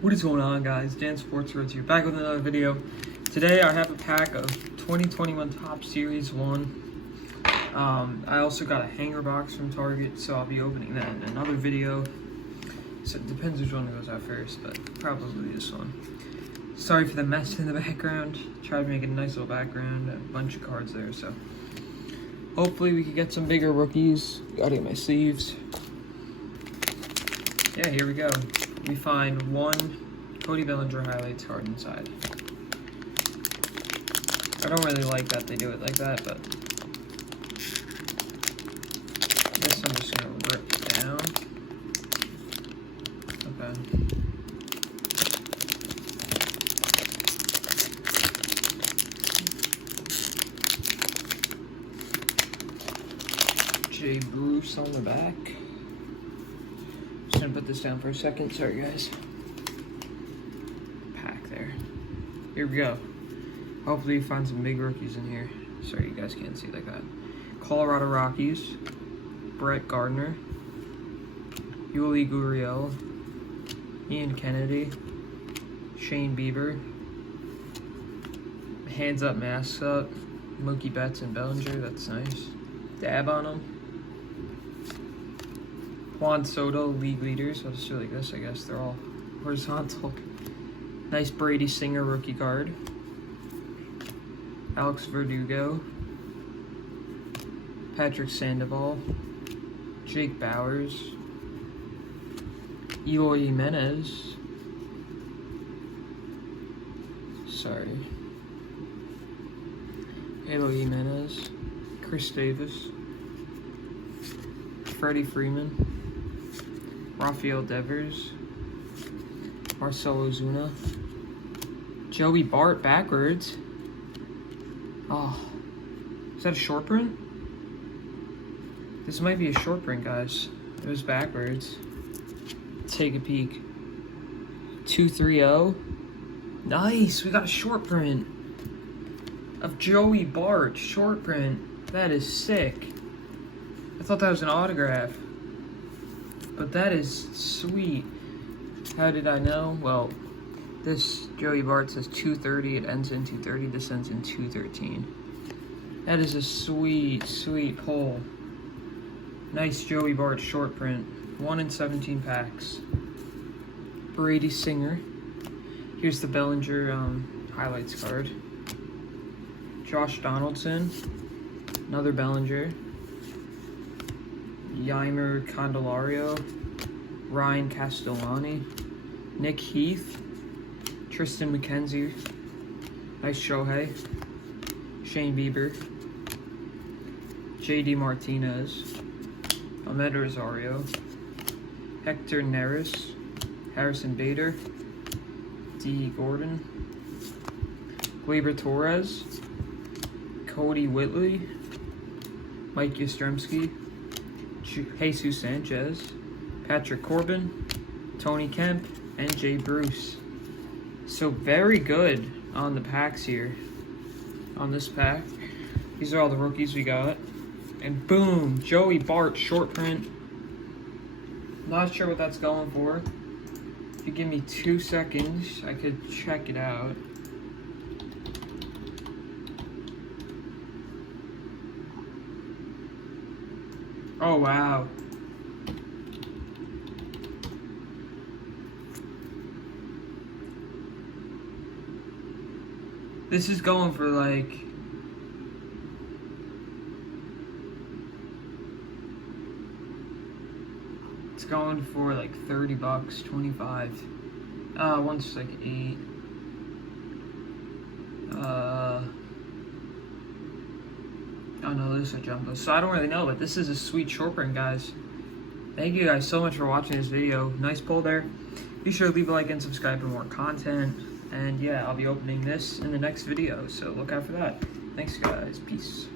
What is going on, guys? Dan Sports Cards here, back with another video. Today I have a pack of 2021 Top Series 1. I also got a hanger box from Target, so I'll be opening that in another video. So it depends which one goes out first, but probably this one. Sorry for the mess in the background. Tried to make it a nice little background, a bunch of cards there, so hopefully we can get some bigger rookies. Gotta get my sleeves. Yeah, here we go. We find one Cody Bellinger highlights card inside. I don't really like that they do it like that, but I guess I'm just gonna rip it down. Okay. Jay Bruce on the back. Just gonna put this down for a second. Sorry, guys. Pack there. Here we go. Hopefully you find some big rookies in here. Sorry, you guys can't see like that. Colorado Rockies. Brett Gardner. Yuli Gurriel. Ian Kennedy. Shane Bieber. Hands up, masks up. Mookie Betts and Bellinger. That's nice. Dab on them. Juan Soto, league leaders. I'll just do like this, I guess. They're all horizontal. Nice Brady Singer rookie card. Alex Verdugo. Patrick Sandoval. Jake Bowers. Eloy Jimenez. Sorry. Eloy Jimenez. Chris Davis. Freddie Freeman. Rafael Devers, Marcell Ozuna, Joey Bart backwards. Oh, is that a short print? This might be a short print, guys. It was backwards. Take a peek. 230. Nice, we got a short print of Joey Bart. Short print. That is sick. I thought that was an autograph. But that is sweet. How did I know? Well, this Joey Bart says 230. It ends in 230. This ends in 213. That is a sweet, sweet pull. Nice Joey Bart short print. 1 in 17 packs. Brady Singer. Here's the Bellinger highlights card. Josh Donaldson. Another Bellinger. Yeimer Candelario, Ryan Castellani, Nick Heath, Tristan McKenzie, nice Shohei, Shane Bieber, JD Martinez, Ahmed Rosario, Hector Neris, Harrison Bader, D. Gordon, Gleyber Torres, Cody Whitley, Mike Yastrzemski, Jesus Sanchez, Patrick Corbin, Tony Kemp, and Jay Bruce. So very good on the packs here. On this pack. These are all the rookies we got. And boom, Joey Bart short print. Not sure what that's going for. If you give me 2 seconds, I could check it out. Oh, wow. This is going for like... It's going for like 30 bucks, 25. One's like 8. Oh no, this is a jumbo. So I don't really know, but this is a sweet short print, guys. Thank you guys so much for watching this video. Nice pull there. Be sure to leave a like and subscribe for more content. And yeah, I'll be opening this in the next video, so look out for that. Thanks, guys. Peace.